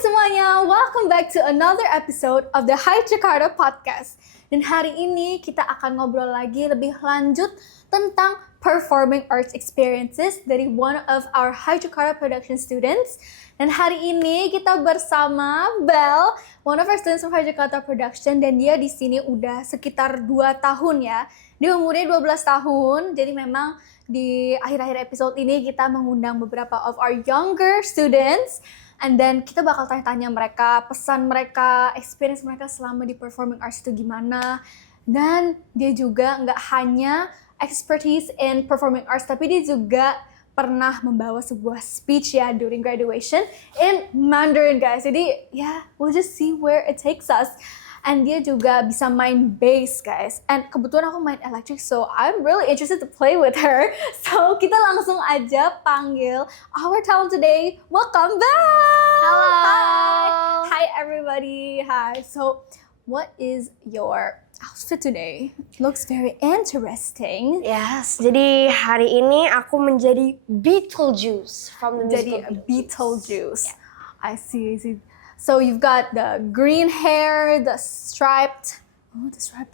semuanya, welcome back to another episode of the Hi Jakarta Podcast. Dan hari ini kita akan ngobrol lagi lebih lanjut tentang performing arts experiences dari one of our Hi Jakarta production students. Dan hari ini kita bersama Bel, one of our students from Hi Jakarta Production, dan dia di sini udah sekitar 2 tahun ya. Dia umurnya 12 tahun, jadi memang di akhir-akhir episode ini kita mengundang beberapa of our younger students. And then kita bakal tanya-tanya mereka, pesan mereka, experience mereka selama di performing arts itu gimana. Dan dia juga nggak hanya expertise in performing arts, tapi dia juga pernah membawa sebuah speech ya during graduation in Mandarin, guys. Jadi we'll just see where it takes us. And dia juga bisa main bass, guys. And kebetulan aku main electric, so I'm really interested to play with her. So kita langsung aja panggil our talent today. Welcome back! Hello! Hi everybody! Hi! So, what is your outfit today? Looks very interesting. Yes, jadi hari ini aku menjadi Beetlejuice from the musical Jadi Beetlejuice. Yeah. I see. So you've got the green hair, the striped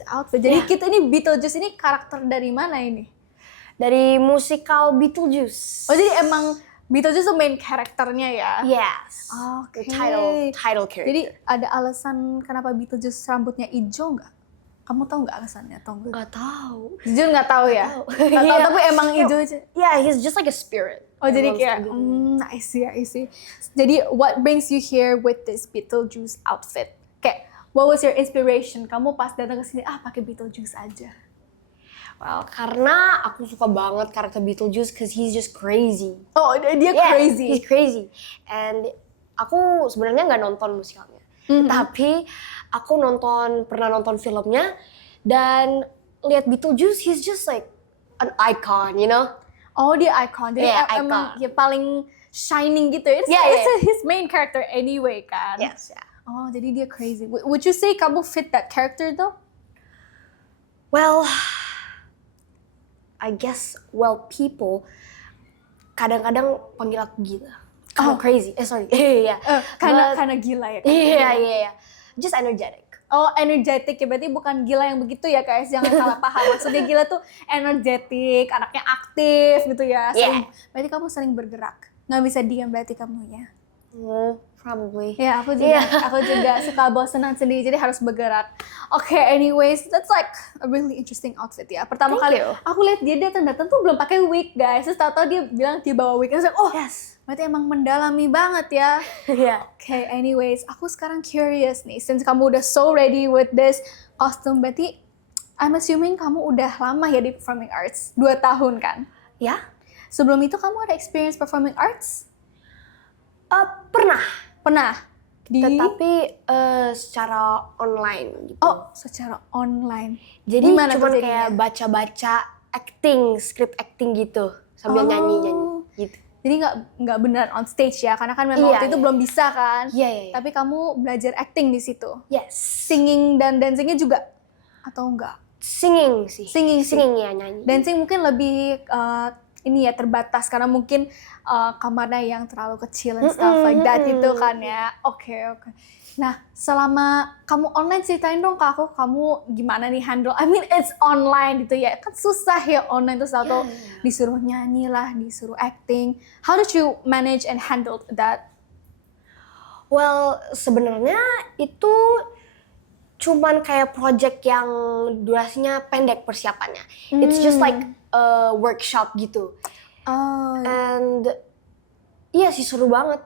outfit. Jadi kita ini Beetlejuice ini karakter dari mana ini? Dari musikal Beetlejuice. Oh, jadi emang Beetlejuice itu main karakternya ya? Yes. Okay. The title character. Jadi ada alasan kenapa Beetlejuice rambutnya hijau nggak? Kamu tahu nggak alasannya atau enggak? Nggak tahu. Jujur nggak tahu ya? Nggak tahu, tapi emang hijau aja. Yeah, he's just like a spirit. Oh, jadi kayak, I see. Jadi, what brings you here with this Beetlejuice outfit? Kayak, what was your inspiration? Kamu pas datang ke sini, pakai Beetlejuice aja. Well, karena aku suka banget karakter Beetlejuice because he's just crazy. Oh, dia crazy. He's crazy. And aku sebenarnya nggak nonton musikalnya. Tapi aku pernah nonton filmnya dan lihat Beetlejuice, he's just like an icon, you know? Oh, dia icon. Jadi emang dia paling shining gitu. It's his main character anyway kan. Yes, yeah. Oh, jadi dia crazy. Would you say kamu fit that character though? Well, I guess people kadang-kadang panggil aku gila. Crazy. Sorry. Karena gila ya. Iya. Just energetic. Oh, energetic ya, berarti bukan gila yang begitu ya guys, jangan salah paham. Maksudnya gila tuh energetic, anaknya aktif gitu ya. Berarti kamu sering bergerak, nggak bisa diam berarti kamu ya? Probably. Ya, aku juga suka bosenan sendiri, jadi harus bergerak. Okay, anyways, that's like a really interesting outfit ya. Pertama kali aku lihat dia datang tuh belum pakai wig guys, terus tahu-tahu dia bilang dia bawa wig, terus yes. Berarti emang mendalami banget ya. Okay, anyways, aku sekarang curious nih, since kamu udah so ready with this costume, berarti I'm assuming kamu udah lama ya di performing arts, 2 tahun kan? Ya. Sebelum itu kamu ada experience performing arts? Pernah. Tetapi secara online gitu. Oh, secara online. Jadi cuma kayak baca-baca script acting gitu, sambil nyanyi-nyanyi gitu. Jadi nggak beneran on stage ya, karena kan memang waktu itu belum bisa kan. Iya. Tapi kamu belajar acting di situ. Yes. Singing dan dancingnya juga atau enggak? Singing sih. Singing ya, nyanyi. Dancing mungkin lebih terbatas karena mungkin kamarnya yang terlalu kecil and stuff like that gitu kan ya. Oke. Nah, selama kamu online, ceritain dong ke aku, kamu gimana nih handle? I mean, it's online gitu ya, kan susah ya online tuh selalu disuruh nyanyi lah, disuruh acting. How did you manage and handle that? Well, sebenarnya itu cuman kayak project yang durasinya pendek persiapannya. It's just like a workshop gitu. And iya sih seru banget.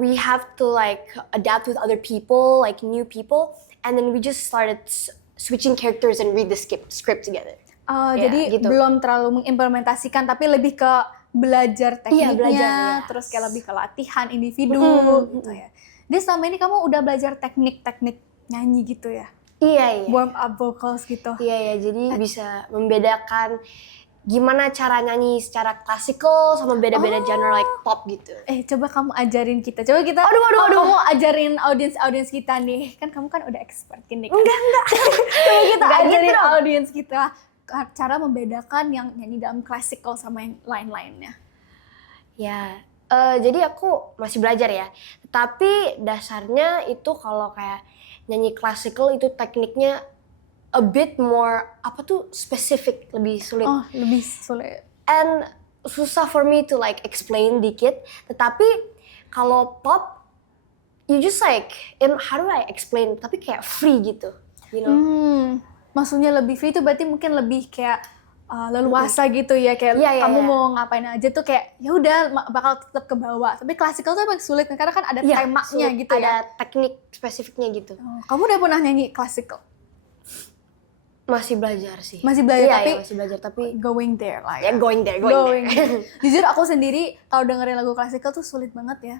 We have to like adapt with other people, like new people, and then we just started switching characters and read the script together. Jadi gitu. Belum terlalu mengimplementasikan, tapi lebih ke belajar tekniknya, terus kayak lebih ke latihan individu gitu ya. Jadi selama ini kamu udah belajar teknik-teknik nyanyi gitu ya? Iya. Warm up vocals gitu? Iya, jadi bisa membedakan gimana cara nyanyi secara klasikal sama beda-beda genre like pop gitu. Coba kamu ajarin kita. Coba kita. Aduh. Kamu ajarin audiens kita nih. Kan kamu kan udah expert gini kan. Enggak. Coba kita ajarin audiens kita cara membedakan yang nyanyi dalam klasikal sama yang lain-lainnya. Ya, Jadi aku masih belajar ya. Tapi dasarnya itu kalau kayak nyanyi classical itu tekniknya a bit more specific, lebih sulit. Oh, lebih sulit. And susah for me to like explain dikit. Tetapi kalau pop, you just like, how do I explain? Tapi kayak free gitu, you know? Maksudnya lebih free itu berarti mungkin lebih kayak leluasa gitu ya, kayak Iya, kamu iya. mau ngapain aja tuh kayak ya udah bakal tetap ke bawah. Tapi klasikal tuh emang sulit karena kan ada Iya, temanya sulit, gitu ya. ada teknik spesifiknya gitu. Oh, kamu udah pernah nyanyi klasikal? Masih belajar sih. Masih belajar, Iya, tapi iya, masih belajar tapi going there lah ya ya. going there. Jujur aku sendiri kalau dengerin lagu klasikal tuh sulit banget ya.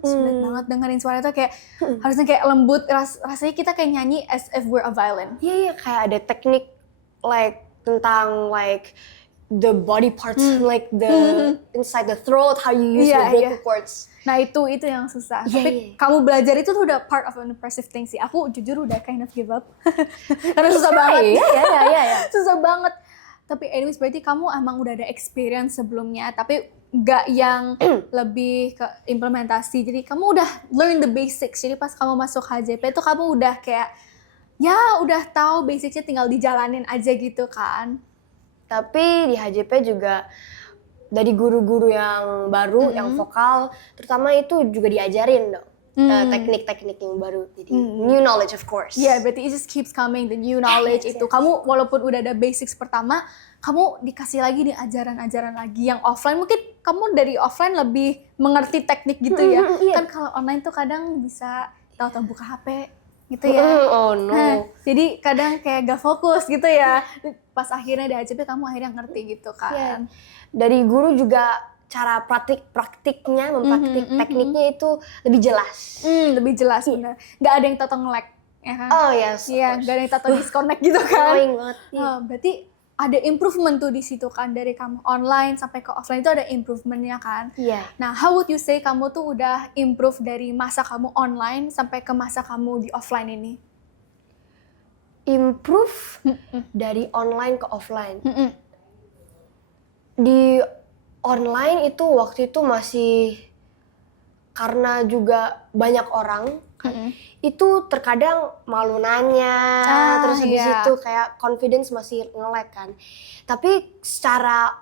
Sulit banget dengerin suara itu kayak harusnya kayak lembut, rasanya kita kayak nyanyi as if we're a violin. Iya, iya, kayak ada teknik like tentang like the body parts, like the inside the throat, how you use Iya, the vocal cords. Nah itu yang susah. Iya, Tapi iya. kamu belajar itu tuh udah part of an impressive thing sih. Aku jujur udah kind of give up. Karena susah banget. Iya. Susah banget. Tapi anyways berarti kamu emang udah ada experience sebelumnya. Tapi nggak yang lebih ke implementasi. Jadi kamu udah learn the basics. Jadi pas kamu masuk HJP itu kamu udah kayak ya udah tahu basicnya, tinggal dijalanin aja gitu kan. Tapi di HJP juga dari guru-guru yang baru, yang vokal, terutama itu juga diajarin dong teknik-teknik yang baru. Jadi new knowledge of course. Yeah, berarti it just keeps coming, the new knowledge Yes, itu. Kamu walaupun udah ada basics pertama, kamu dikasih lagi nih ajaran-ajaran lagi yang offline. Mungkin kamu dari offline lebih mengerti teknik gitu ya. iya. Kan kalau online tuh kadang bisa tahu-tahu buka HP gitu ya. Oh no. Nah, jadi kadang kayak gak fokus gitu ya. Pas akhirnya di HJP kamu akhirnya ngerti gitu kan. Iya. Dari guru juga cara praktiknya, mempraktik tekniknya itu lebih jelas. Lebih jelas bener. Gak ada yang tato nge-lag, ya kan? Oh yes, of Iya, course. gak ada yang tato disconnect gitu kan. Annoying banget. Iya. Berarti ada improvement tuh di situ kan, dari kamu online sampai ke offline itu ada improvementnya kan. Iya. Nah, how would you say kamu tuh udah improve dari masa kamu online sampai ke masa kamu di offline ini? Improve dari online ke offline. Di online itu waktu itu masih karena juga banyak orang kan, itu terkadang malu nanya, terus habis iya. itu kayak confidence masih nge-lag kan. Tapi secara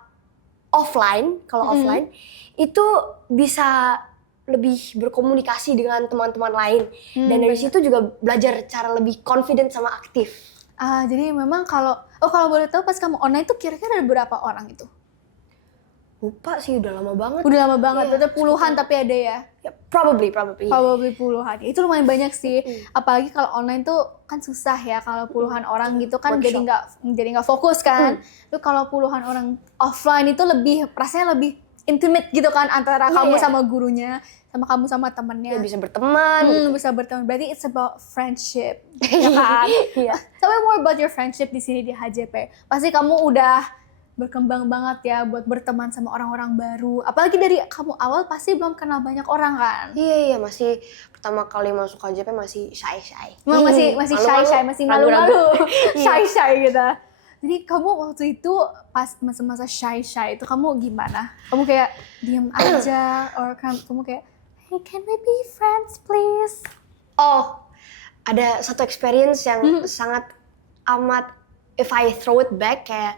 offline, kalau offline itu bisa lebih berkomunikasi dengan teman-teman lain, dan dari situ juga belajar cara lebih confident sama aktif. Jadi memang kalau boleh tahu pas kamu online tuh kira-kira ada berapa orang itu? Lupa sih, udah lama banget. Udah lama banget, Iya, ada puluhan tapi ada ya? Ya, probably. Probably puluhan. Itu lumayan banyak sih. Apalagi kalau online tuh kan susah ya, kalau puluhan orang gitu kan jadi nggak fokus kan. Tapi kalau puluhan orang offline itu rasanya lebih intimate gitu kan, antara kamu sama gurunya, sama kamu sama temennya. Ya, bisa berteman. Bisa berteman. Berarti it's about friendship, ya kan? Iya. Tell me more about your friendship di sini di HJP. Pasti kamu udah berkembang banget ya buat berteman sama orang-orang baru. Apalagi dari kamu awal pasti belum kenal banyak orang kan? Iya, masih pertama kali masuk KJP masih shy. Masih shy, masih malu-malu. Shy gitu. Jadi kamu waktu itu pas masa-masa shy itu kamu gimana? Kamu kayak diem aja, or kamu kayak, hey, can we be friends please? Oh, ada satu experience yang sangat amat, if I throw it back, kayak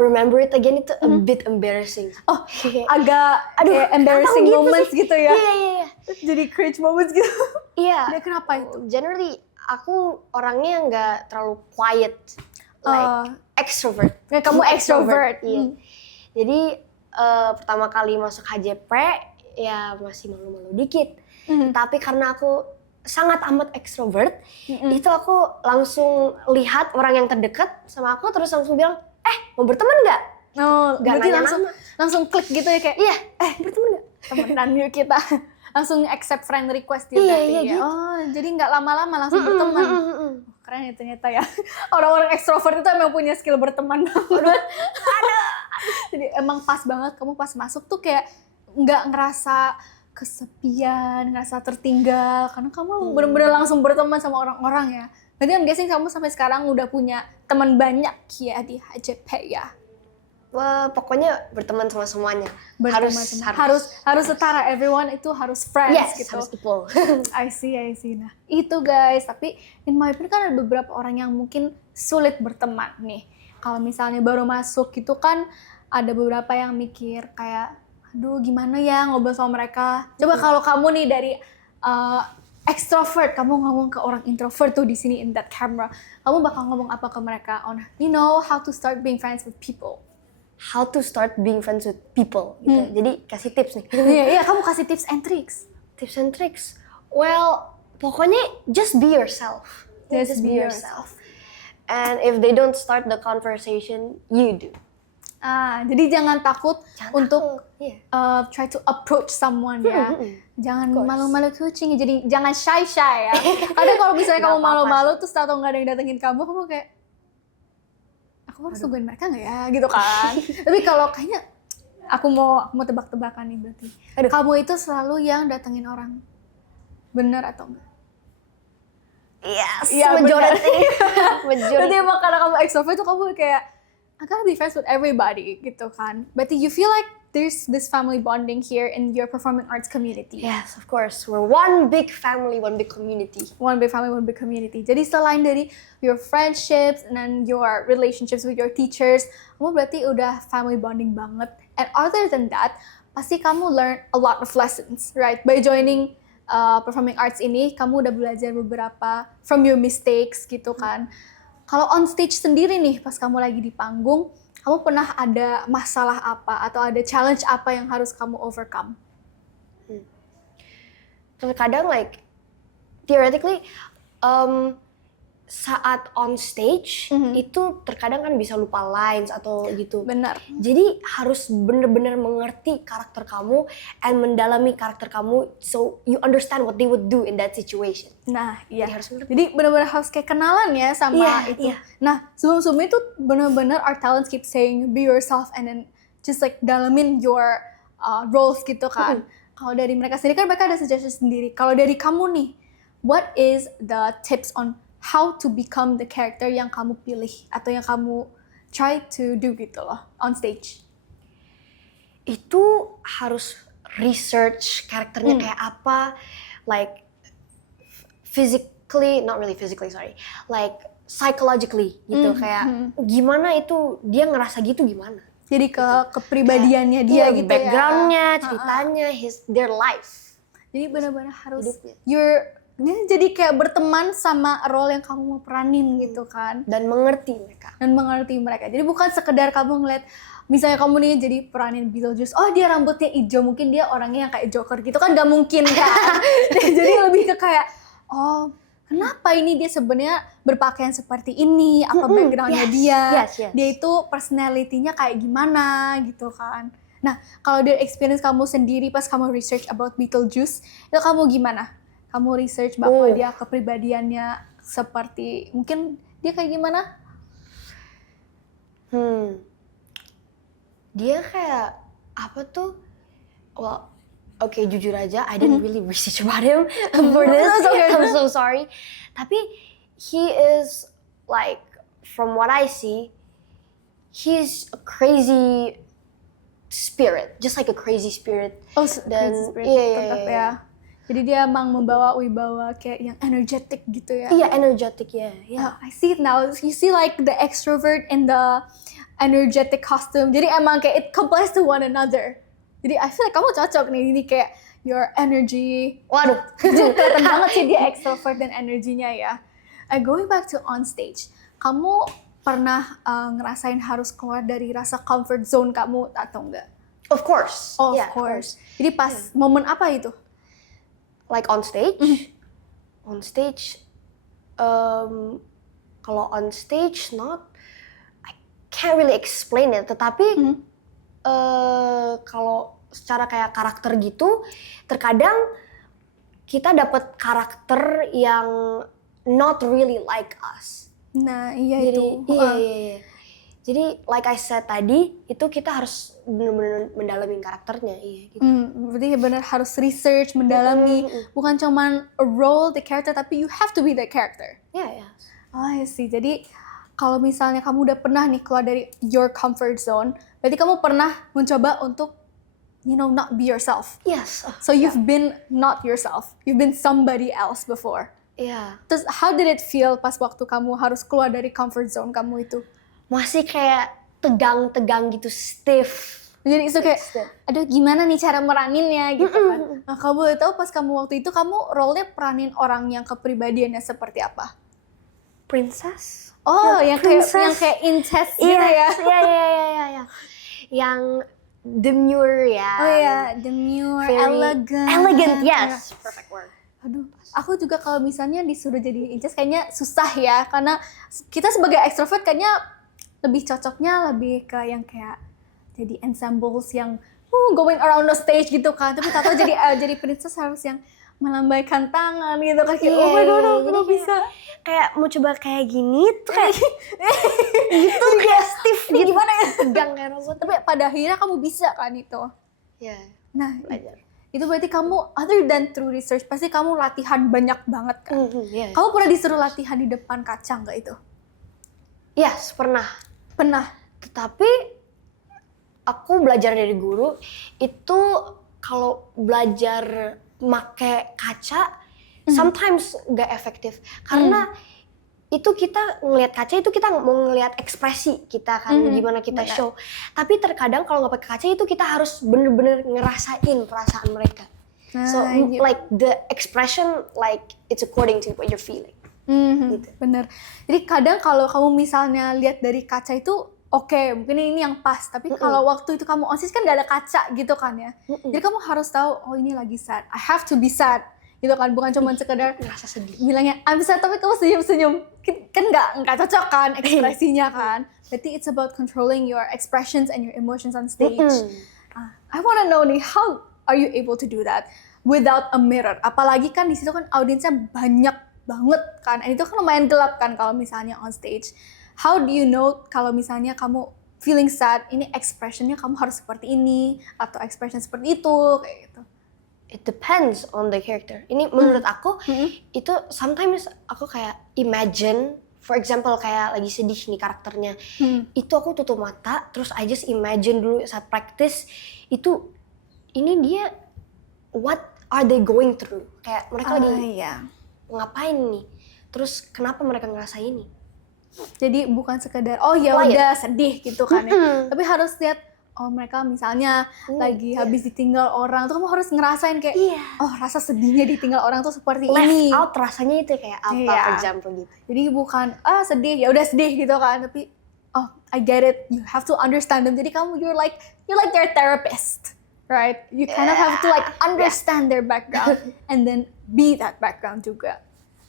remember it again, itu a bit embarrassing. Oh, agak kayak embarrassing gitu moments sih. gitu ya? Iya. Jadi cringe moments gitu? Iya. Dia kenapa itu? Generally, aku orangnya nggak terlalu quiet, like extrovert. Kamu extrovert. Iya. Jadi pertama kali masuk HJP ya masih malu-malu dikit. Tapi karena aku sangat amat extrovert, itu aku langsung lihat orang yang terdekat sama aku, terus langsung bilang, mau berteman nggak? Oh, Nggak berarti nanya langsung klik gitu ya kayak, Iya, berteman nggak? temenan yuk kita. Langsung accept friend request gitu. Iya, berarti ya. gitu. Oh, jadi nggak lama-lama langsung berteman. Keren ya ternyata ya. Orang-orang extrovert itu emang punya skill berteman banget. Jadi emang pas banget kamu pas masuk tuh kayak nggak ngerasa kesepian, ngerasa tertinggal, karena kamu bener-bener langsung berteman sama orang-orang ya. Berarti I'm guessing kamu sampai sekarang udah punya teman banyak ya di HJP ya. Pokoknya berteman sama semuanya. Berteman-teman. Harus setara, everyone itu harus friends Yes, gitu. harus equal. I see. Nah, itu guys. Tapi in my opinion kan ada beberapa orang yang mungkin sulit berteman nih. Kalau misalnya baru masuk gitu kan ada beberapa yang mikir kayak, aduh gimana ya ngobrol sama mereka. Coba kalau kamu nih dari extrovert, kamu ngomong ke orang introvert tuh di sini in that camera, kamu bakal ngomong apa ke mereka on, how to start being friends with people. How to start being friends with people gitu. Jadi kasih tips nih. Iya, kamu kasih tips and tricks. Tips and tricks. Well, pokoknya just be yourself. Just be yourself. And if they don't start the conversation, you do. Jadi jangan takut untuk Iya. try to approach someone ya. Jangan malu-malu kucing. Jadi jangan shy ya. Kadang kalau misalnya kamu malu-malu terus tahu nggak ada yang datengin kamu kayak aku harus tungguin mereka nggak ya gitu kan. Tapi kalau kayaknya aku mau tebak-tebakan nih berarti. Kamu itu selalu yang datengin orang. Benar atau enggak? Yes, Iya, majority. Berarti emang karena kamu extrovert tuh kamu kayak I gotta be friends with everybody gitu kan. Berarti you feel like there's this family bonding here in your performing arts community. Yes, of course. We're one big family, one big community. One big family, one big community. Jadi selain dari your friendships and then your relationships with your teachers, kamu berarti udah family bonding banget. And other than that, pasti kamu learn a lot of lessons, right? By joining performing arts ini, kamu udah belajar beberapa from your mistakes gitu kan. Kalau on stage sendiri nih, pas kamu lagi di panggung, kamu pernah ada masalah apa atau ada challenge apa yang harus kamu overcome? Terkadang like theoretically saat on stage itu terkadang kan bisa lupa lines atau gitu. Benar. Jadi harus benar-benar mengerti karakter kamu and mendalami karakter kamu so you understand what they would do in that situation. Nah, iya. Jadi harus ngerti. Jadi benar-benar harus kayak kenalan ya sama itu. Iya. Nah, sebelum-sebelumnya itu benar-benar our talents keep saying be yourself and then just like dalamin your roles gitu kan. Kalau dari mereka sendiri kan mereka ada suggestion sendiri. Kalau dari kamu nih, what is the tips on how to become the character yang kamu pilih atau yang kamu try to do gitu loh on stage? Itu harus research karakternya kayak apa, like physically, not really physically, sorry, like psychologically gitu, kayak gimana itu dia ngerasa gitu gimana. Jadi kepribadiannya dia gitu backgroundnya, ya. ceritanya, their life. Jadi benar-benar harus Hidupnya. jadi kayak berteman sama role yang kamu mau peranin gitu kan. Dan mengerti mereka. Jadi bukan sekedar kamu ngeliat, misalnya kamu nih jadi peranin Beetlejuice, oh dia rambutnya hijau, mungkin dia orangnya yang kayak Joker gitu kan, gak mungkin kan. Jadi lebih ke kayak, oh kenapa ini dia sebenarnya berpakaian seperti ini, apa backgroundnya dia, dia itu personality-nya kayak gimana gitu kan. Nah kalau dari experience kamu sendiri pas kamu research about Beetlejuice, itu kamu gimana? Kamu research bahwa dia kepribadiannya seperti, mungkin dia kayak gimana? Dia kayak apa tuh? Well, okay, jujur aja, I didn't really research about him for this. I'm so sorry. Tapi he is like, from what I see, he's a crazy spirit, just like a crazy spirit. Oh, crazy spirit. Iya. Jadi dia emang membawa wibawa kayak yang energetic gitu ya. Iya, energetic ya. Yeah. I see it now. You see like the extrovert and the energetic costume. Jadi emang kayak it complements to one another. Jadi I feel like kamu cocok nih, ini kayak your energy. Waduh, kelihatan banget sih dia extrovert dan energinya ya. Going back to on stage, kamu pernah ngerasain harus keluar dari rasa comfort zone kamu atau enggak? Of course. Of course. Jadi pas momen apa itu? Like on stage, kalau on stage I can't really explain it. Tetapi kalau secara kayak karakter gitu, terkadang kita dapat karakter yang not really like us. Nah iya Jadi, itu. Iya. Jadi like I said tadi, itu kita harus benar-benar mendalami karakternya, gitu. Berarti benar harus research, mendalami, bukan cuman a role the character, tapi you have to be the character. Iya. Oh I see. Jadi kalau misalnya kamu udah pernah nih keluar dari your comfort zone, Berarti kamu pernah mencoba untuk, not be yourself. Yes. So you've been not yourself. You've been somebody else before. Iya. Terus how did it feel pas waktu kamu harus keluar dari comfort zone kamu itu? Masih kayak tegang-tegang gitu, stiff. Jadi itu kayak, aduh gimana nih cara meraninnya gitu kan. Nah kamu boleh tahu pas kamu waktu itu kamu role-nya peranin orang yang kepribadiannya seperti apa? Princess? Oh, Ya, yang kayak princess. intense gitu ya? Iya. Yang demure ya. Oh ya, demure, elegant. Elegant, yes. Perfect word. Aduh, aku juga kalau misalnya disuruh jadi intense kayaknya susah ya, karena kita sebagai extrovert kayaknya lebih cocoknya lebih ke yang kayak jadi ensembles yang going around the stage gitu kan. Tapi tahu jadi princess harus yang melambaikan tangan gitu kan. Kayak, oh my god, aku gak bisa. Kayak mau coba kayak gini tuh kayak gitu kayak stiff gitu. Gimana ya? Tegang kayak robot. Tapi pada akhirnya kamu bisa kan itu. Iya. Nah, Belajar. itu berarti kamu other than through research pasti kamu latihan banyak banget kan. Iya. Kamu pernah disuruh latihan di depan kaca nggak itu? Yes, pernah. Tetapi aku belajar dari guru itu kalau belajar make kaca sometimes gak efektif karena itu kita ngelihat kaca itu kita mau ngelihat ekspresi kita kan gimana kita show. Tapi terkadang kalau nggak pakai kaca itu kita harus bener-bener ngerasain perasaan mereka. So like the expression like it's according to what you're feeling. Gitu. Bener. Jadi kadang kalau kamu misalnya lihat dari kaca itu oke, mungkin ini yang pas. Tapi kalau waktu itu kamu on stage kan gak ada kaca gitu kan ya. Jadi kamu harus tahu, oh ini lagi sad. I have to be sad. Gitu kan, bukan cuma sekedar Ngerasa sedih. bilangnya I'm sad tapi kamu senyum-senyum. Kan nggak cocok kan ekspresinya kan. Berarti it's about controlling your expressions and your emotions on stage. I wanna know nih, how are you able to do that without a mirror? Apalagi kan di situ kan audiensnya banyak banget kan. And itu kan lumayan gelap kan kalau misalnya on stage. How do you know kalau misalnya kamu feeling sad, ini expressionnya kamu harus seperti ini atau expression seperti itu kayak gitu? It depends on the character. Ini menurut aku itu sometimes aku kayak imagine, for example kayak lagi sedih nih karakternya, itu aku tutup mata, terus I just imagine dulu saat practice itu ini dia what are they going through? Kayak mereka lagi ngapain nih? Terus kenapa mereka ngerasa ini? Jadi bukan sekedar oh ya udah sedih gitu kan ya. Tapi harus lihat oh mereka misalnya lagi habis ditinggal orang tuh kamu harus ngerasain kayak oh rasa sedihnya ditinggal orang tuh seperti ini. Left out rasanya itu kayak apa for example gitu. Jadi bukan sedih ya udah sedih gitu kan, tapi oh I get it, you have to understand them. Jadi kamu you're like their therapist, right? You kind of have to like understand their background and then be that background juga.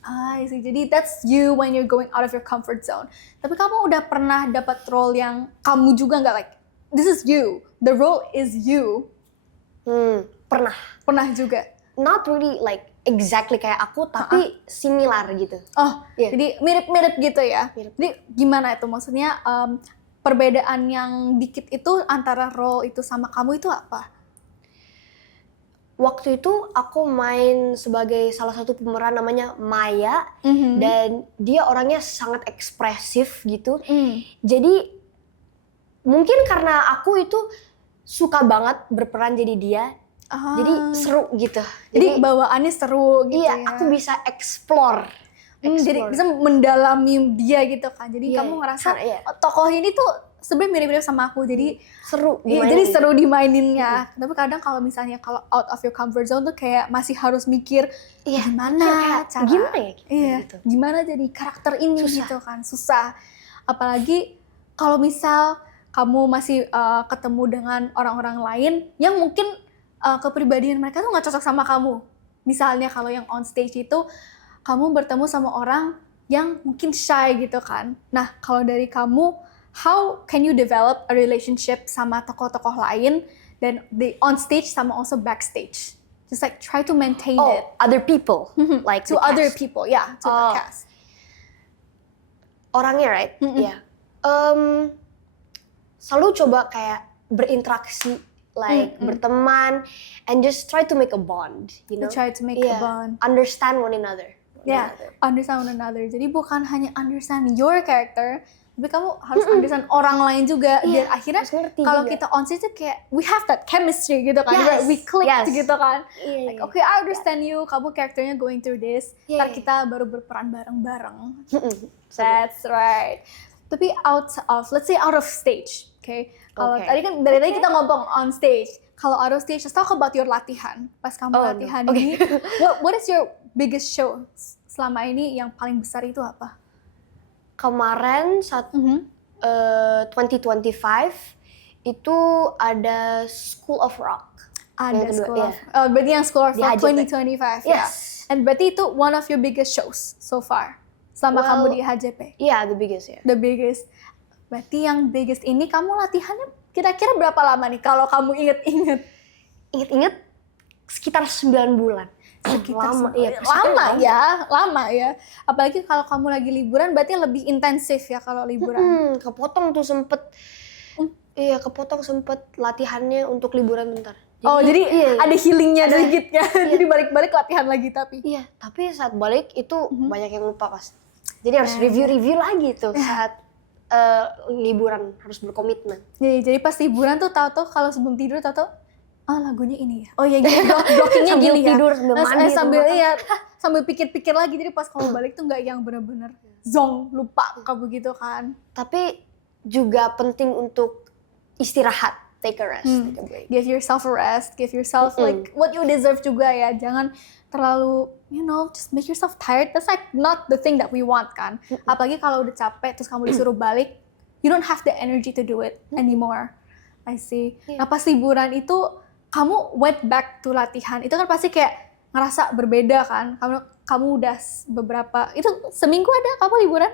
I see. Jadi that's you when you're going out of your comfort zone. Tapi kamu udah pernah dapat role yang kamu juga nggak like this is you, the role is you? Pernah juga. Not really like exactly kayak aku, tapi similar gitu. Oh, jadi mirip-mirip gitu ya? Mirip. Jadi gimana itu? Maksudnya perbedaan yang dikit itu antara role itu sama kamu itu apa? Waktu itu aku main sebagai salah satu pemeran namanya Maya, dan dia orangnya sangat ekspresif gitu. Jadi mungkin karena aku itu suka banget berperan jadi dia, jadi seru gitu. Jadi bawaannya seru gitu iya, ya? aku bisa explore. Jadi bisa mendalami dia gitu kan. Jadi kamu ngerasa tokoh ini tuh sebenarnya mirip-mirip sama aku. Jadi seru dimainin. Jadi seru dimaininnya. Tapi kadang kalau misalnya kalau out of your comfort zone tuh kayak masih harus mikir gimana cara gimana ya gitu. Gimana jadi karakter ini gitu kan. Susah. Apalagi kalau misal kamu masih ketemu dengan orang-orang lain yang mungkin kepribadian mereka tuh nggak cocok sama kamu. Misalnya kalau yang on stage itu kamu bertemu sama orang yang mungkin shy gitu kan. Nah kalau dari kamu, how can you develop a relationship sama tokoh-tokoh lain dan the on stage sama also backstage? Just like try to maintain it. Other people, like to other people, to the cast. Orangnya right, selalu coba kayak berinteraksi, like berteman, and just try to make a bond, you know. Try to make a bond. Understand one another. Understand one another. Jadi bukan hanya understand your character, tapi kamu harus understand orang lain juga biar akhirnya harus ngerti kalau juga. kita on stage tuh kayak we have that chemistry gitu kan, Yes, we click yes. gitu kan. Iya, Like iya. okay, I understand you, kamu karakternya going through this, Iya, ntar iya. kita baru berperan bareng-bareng. Seru. That's right. Tapi let's say out of stage, okay? Kalau Okay. tadi kan dari tadi kita ngomong on stage, kalau out of stage, let's talk about your latihan. Pas kamu Oh, no. latihan Okay. ini, what is your biggest show selama ini yang paling besar itu apa? Kemarin 2025 itu ada School of Rock. Ada Yang kedua, School iya. of, berarti yang School of Di Rock HJP. 2025 ya. Yes. And berarti itu one of your biggest shows so far selama kamu di HJP. Yeah, the biggest ya. The biggest. Berarti yang biggest ini kamu latihannya kira-kira berapa lama nih kalau kamu inget-inget? Ingat-ingat sekitar 9 bulan. Lama, iya. Lama ya. Apalagi kalau kamu lagi liburan berarti lebih intensif ya kalau liburan. Kepotong tuh sempet. Iya, kepotong sempet latihannya untuk liburan bentar. Jadi iya. ada healingnya sedikit ya. Jadi balik-balik latihan lagi tapi. Iya, tapi saat balik itu banyak yang lupa pas. Jadi harus review-review lagi tuh saat liburan, harus berkomitmen. Jadi pas liburan tuh tahu-tahu kalau sebelum tidur tahu-tahu lagunya ini ya. Oh iya gini blockingnya Sambil gini ya. tidur, sambil mandi, sambil pikir-pikir lagi. Jadi pas kamu balik tuh nggak yang bener-bener zong lupa kamu gitu kan. Tapi juga penting untuk istirahat, take a rest, take a break. Give yourself a rest, give yourself like what you deserve juga ya. Jangan terlalu, just make yourself tired. That's like not the thing that we want kan. Apalagi kalau udah capek terus kamu disuruh balik, you don't have the energy to do it anymore. I see. Nah pas liburan itu kamu went back to latihan. Itu kan pasti kayak ngerasa berbeda kan. Kamu udah beberapa, itu seminggu ada kamu liburan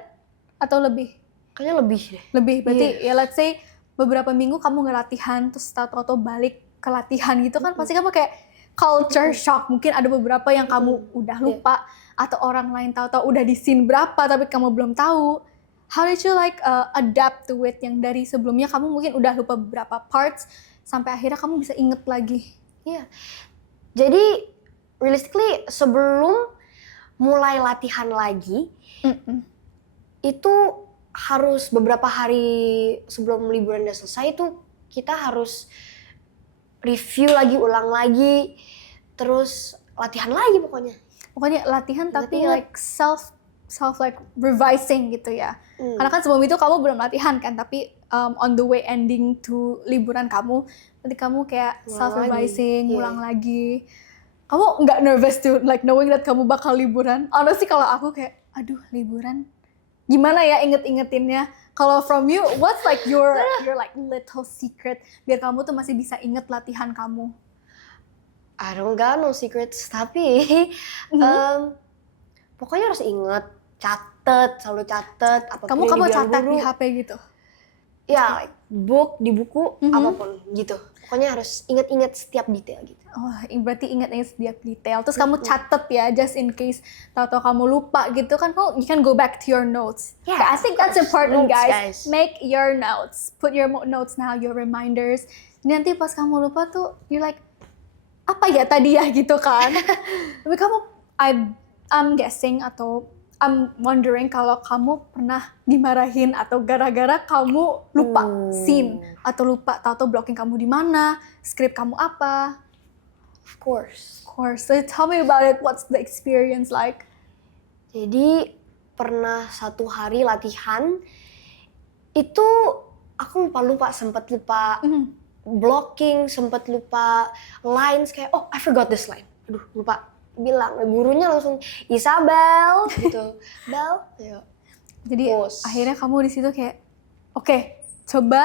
atau lebih? Kayaknya lebih deh. Lebih, berarti ya let's say beberapa minggu kamu nggak latihan, terus tahu-tahu balik ke latihan gitu kan, pasti kamu kayak culture shock. Mungkin ada beberapa yang kamu udah lupa, atau orang lain tahu-tahu udah di scene berapa tapi kamu belum tahu. How did you like adapt to it yang dari sebelumnya kamu mungkin udah lupa beberapa parts, sampai akhirnya kamu bisa inget lagi? Iya. Jadi, realistically sebelum mulai latihan lagi, itu harus beberapa hari sebelum liburan udah selesai itu kita harus review lagi, ulang lagi, terus latihan lagi pokoknya. Pokoknya latihan tapi like self like revising gitu ya. Karena kan sebelum itu kamu belum latihan kan, tapi on the way ending to liburan kamu, nanti kamu kayak self revising, ulang lagi. Kamu nggak nervous tuh like knowing that kamu bakal liburan? Honestly kalau aku kayak aduh liburan gimana ya inget-ingetinnya. Kalau from you, what's like your like little secret biar kamu tuh masih bisa inget latihan kamu? I don't got no secrets, tapi pokoknya harus inget, selalu catet. Kamu catat di HP gitu? Ya, like book, di buku, apapun gitu. Pokoknya harus inget-inget setiap detail gitu. Oh, berarti ingat-ingat setiap detail. Terus kamu catet ya, just in case tahu-tahu kamu lupa gitu kan, you can go back to your notes. Yeah, I think that's important, notes, guys. Make your notes. Put your notes now, your reminders. Nanti pas kamu lupa tuh, you're like, apa ya tadi ya gitu kan. Tapi kamu, I'm guessing atau I'm wondering kalau kamu pernah dimarahin atau gara-gara kamu lupa scene atau lupa tahu-tahu blocking kamu di mana, script kamu apa. Of course. So tell me about it. What's the experience like? Jadi pernah satu hari latihan itu aku sempet lupa blocking, sempet lupa lines kayak I forgot this line. Aduh lupa bilang, gurunya langsung Isabel gitu. Bel, yuk. Jadi akhirnya kamu di situ kayak oke, coba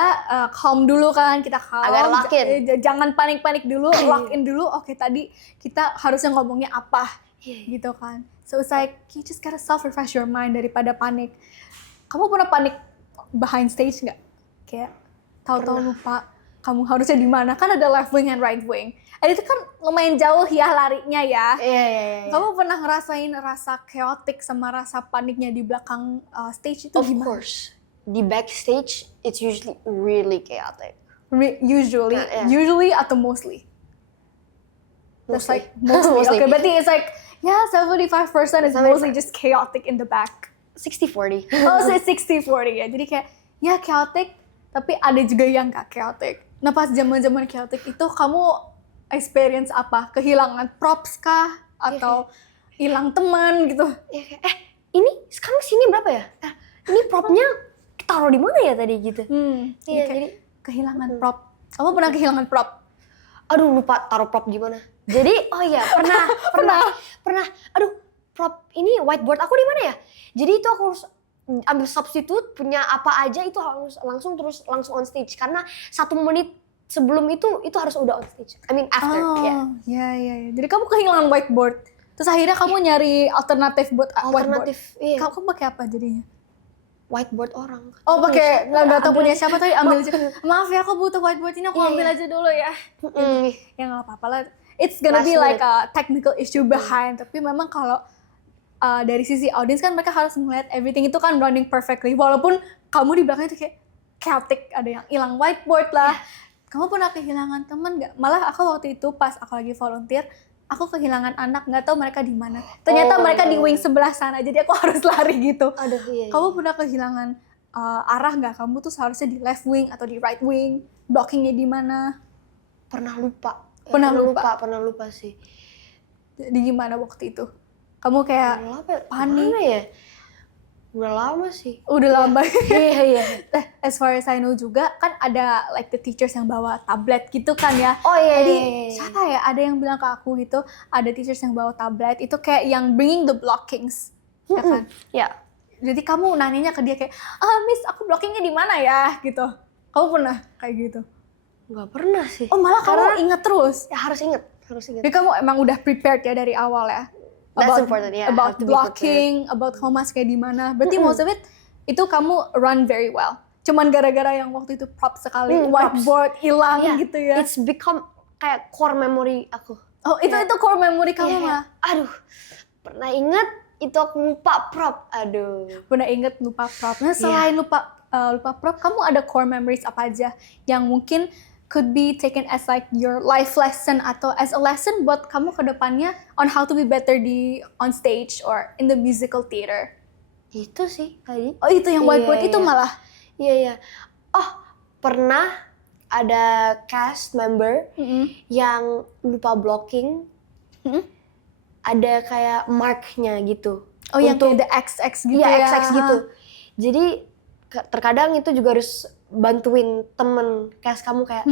calm dulu kan, kita calm. Agar lock in. Jangan panik-panik dulu, lock in dulu. Oke, tadi kita harusnya ngomongnya apa gitu kan. So it's like you just gotta self-refresh your mind daripada panik. Kamu pernah panik behind stage nggak? Kayak tahu-tahu lupa kamu harusnya di mana, kan ada left wing and right wing. Itu kan lumayan jauh ya larinya ya. Iya. Kamu pernah ngerasain rasa chaotic sama rasa paniknya di belakang stage itu gimana? Of course. Di backstage, it's usually really chaotic. Usually atau mostly? That's like mostly. Okay, berarti it's like 75% is mostly just chaotic in the back. 60-40. Oh, so 60-40 ya. Jadi kayak ya chaotic, tapi ada juga yang gak chaotic. Nah pas zaman-zaman chaotic itu kamu experience apa? Kehilangan props kah? Atau hilang teman gitu? Ya kayak, ini sekarang sini berapa ya? Ini propnya taruh di mana ya tadi gitu? Iya, jadi kehilangan prop. Kamu pernah kehilangan prop? Aduh lupa taruh prop di mana. Jadi oh iya pernah. Aduh prop ini whiteboard aku di mana ya? Jadi itu aku harus ambil substitute punya apa aja itu harus langsung on stage karena 1 menit sebelum itu harus udah on stage. I mean after. Iya. Jadi kamu kehilangan whiteboard. Terus akhirnya kamu nyari alternatif buat whiteboard. Iya. Kamu pakai apa jadinya? Whiteboard orang. Oh pakai nggak tahu punya siapa tapi ambil aja. Maaf ya aku butuh whiteboard ini aku ambil aja dulu ya. Ya nggak apa-apa lah. It's gonna be like a technical issue behind. Tapi memang kalau dari sisi audience kan mereka harus melihat everything itu kan running perfectly. Walaupun kamu di belakang itu kayak chaotic, ada yang hilang whiteboard lah. Kamu pernah kehilangan teman nggak? Malah aku waktu itu pas aku lagi volunteer, aku kehilangan anak, nggak tahu mereka di mana. Ternyata mereka di wing sebelah sana, jadi aku harus lari gitu. Aduh, iya. Kamu pernah kehilangan arah nggak? Kamu tuh seharusnya di left wing atau di right wing? Blockingnya di mana? Pernah lupa. Pernah lupa sih. Jadi gimana waktu itu? Kamu kayak panik? Gimana ya? Udah lama sih. Udah lama. Iya. As far as I know juga kan ada like the teachers yang bawa tablet gitu kan ya. Oh iya. Jadi siapa ya? Ada yang bilang ke aku gitu, ada teachers yang bawa tablet itu kayak yang bringing the blockings, ya kan? Ya. Jadi kamu nanyanya ke dia kayak, Miss aku blockingnya di mana ya? Gitu. Kamu pernah kayak gitu? Nggak pernah sih. Oh malah kamu inget terus? Ya harus inget. Jadi kamu emang udah prepared ya dari awal ya? That's important, yeah. About blocking, about how much kayak di mana. Berarti most of it itu kamu run very well. Cuman gara-gara yang waktu itu prop sekali, whiteboard hilang gitu ya. It's become kayak core memory aku. Oh itu core memory kamu mah. Aduh, pernah inget itu aku lupa prop. Aduh. Pernah inget lupa prop. Nah selain lupa prop, kamu ada core memories apa aja yang mungkin could be taken as like your life lesson atau as a lesson buat kamu ke depannya on how to be better on stage or in the musical theater. Itu sih tadi. Oh itu yang whiteboard itu malah. Iya. Oh pernah ada cast member yang lupa blocking. Ada kayak marknya gitu. Oh yang kayak the XX gitu ya. Iya XX gitu. Jadi terkadang itu juga harus bantuin temen cast kamu kayak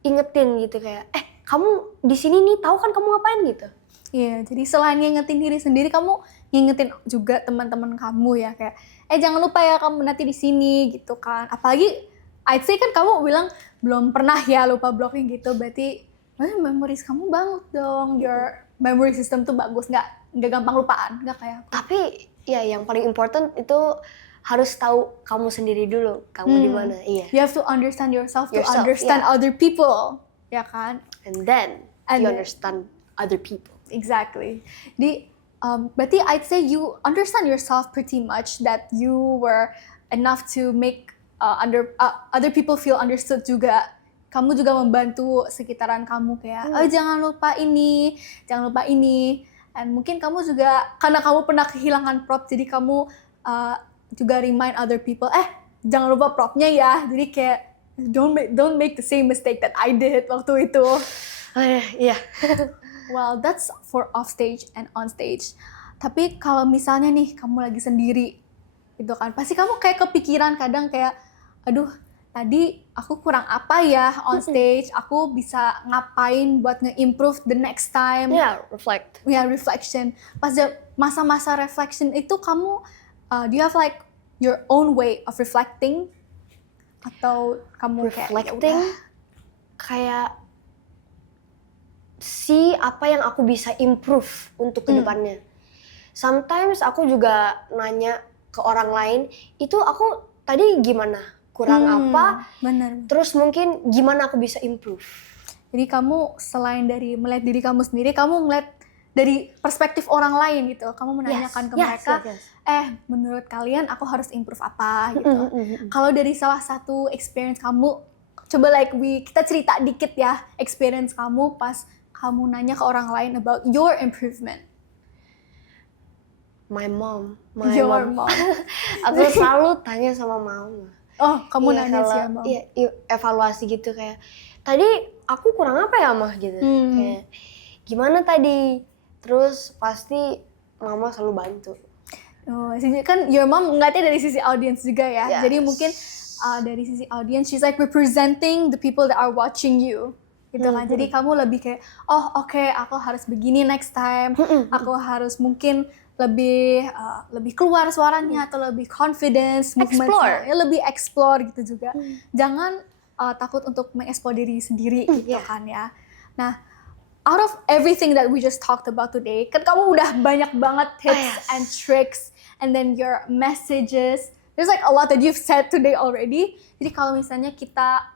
ingetin gitu kayak kamu di sini nih tahu kan kamu ngapain gitu. Iya, jadi selain ngingetin diri sendiri kamu ngingetin juga teman-teman kamu ya kayak jangan lupa ya kamu nanti di sini gitu kan. Apalagi I'd say kan kamu bilang belum pernah ya lupa blocking gitu, berarti memories kamu banget dong. Your memory system tuh bagus, nggak gampang lupaan, nggak kayak aku. Tapi ya yang paling important itu harus tahu kamu sendiri dulu, kamu di mana. Iya. You have to understand yourself to understand other people, ya kan? And then you understand other people. Exactly. Berarti I'd say you understand yourself pretty much that you were enough to make other people feel understood juga. Kamu juga membantu sekitaran kamu kayak, jangan lupa ini. And mungkin kamu juga karena kamu pernah kehilangan prop, jadi kamu juga remind other people, jangan lupa propnya ya. Jadi kayak don't make the same mistake that I did waktu itu. Iya. Well, that's for off stage and on stage. Tapi kalau misalnya nih kamu lagi sendiri, gitu kan, pasti kamu kayak kepikiran kadang kayak, aduh, tadi aku kurang apa ya on stage? Aku bisa ngapain buat nge-improve the next time? Yeah, reflect. Yeah, reflection. Pas masa-masa reflection itu kamu do you have like your own way of reflecting? Atau kamu reflecting kayak see apa yang aku bisa improve untuk kedepannya. Sometimes aku juga nanya ke orang lain, itu aku tadi gimana? Kurang apa? Benar. Terus mungkin gimana aku bisa improve? Jadi kamu selain dari melihat diri kamu sendiri, kamu ngeliat dari perspektif orang lain gitu. Kamu menanyakan ke mereka, menurut kalian aku harus improve apa gitu. Kalau dari salah satu experience kamu, coba kita cerita dikit ya experience kamu pas kamu nanya ke orang lain about your improvement. My mom. Your mom. Aku selalu tanya sama mama. Oh, kamu Iya, nanya sih kalau- ya, Mom. Iya, evaluasi gitu kayak, tadi aku kurang apa ya mah gitu. Kayak, gimana tadi? Terus pasti mama selalu bantu. Oh, kan your mom ngeliatnya dari sisi audience juga ya. Yes. Jadi mungkin dari sisi audience, she's like representing the people that are watching you. Gitu kan. Jadi kamu lebih kayak, oh oke, aku harus begini next time. Aku harus mungkin lebih keluar suaranya atau lebih confidence, Explore. movementnya, lebih explore gitu juga. Jangan takut untuk mengeksplor diri sendiri gitu Yeah. kan ya. Nah, out of everything that we just talked about today, kan kamu udah banyak banget tips yes. and tricks, and then your messages. There's like a lot that you've said today already. Jadi kalau misalnya kita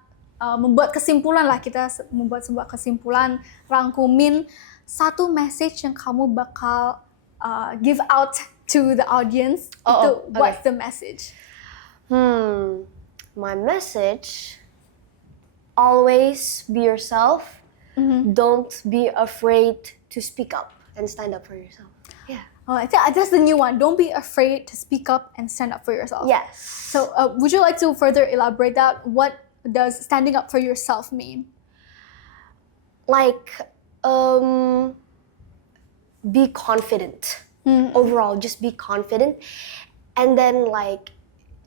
membuat kesimpulan lah, kita membuat sebuah kesimpulan, rangkumin satu message yang kamu bakal give out to the audience, itu okay. what's the message? My message, always be yourself. Don't be afraid to speak up and stand up for yourself. Yeah. Oh, I think that's the new one. Don't be afraid to speak up and stand up for yourself. Yes. So, would you like to further elaborate that? What does standing up for yourself mean? Like, be confident. Overall, just be confident. And then, like,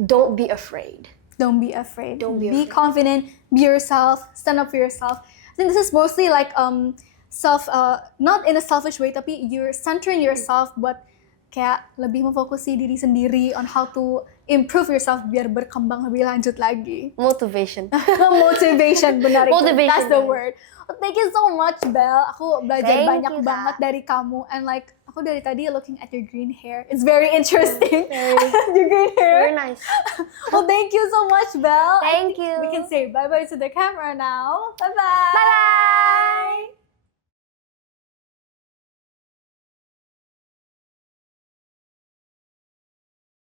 don't be afraid. Don't be afraid. Don't be Be afraid. confident. Be yourself. Stand up for yourself. I think this is mostly like not in a selfish way, tapi you're centering yourself buat kayak lebih memfokusi diri sendiri on how to improve yourself biar berkembang lebih lanjut lagi. Motivation. Motivation, benar itu. Motivation, That's the benar. word. Well, thank you so much, Belle. Aku belajar Thank banyak you, Kak. banget dari kamu. And like, aku dari tadi looking at your green hair. It's very interesting. Your green hair. Very nice. Well, thank you so much, Belle. Thank you. We can say bye-bye to the camera now. Bye-bye. Bye-bye.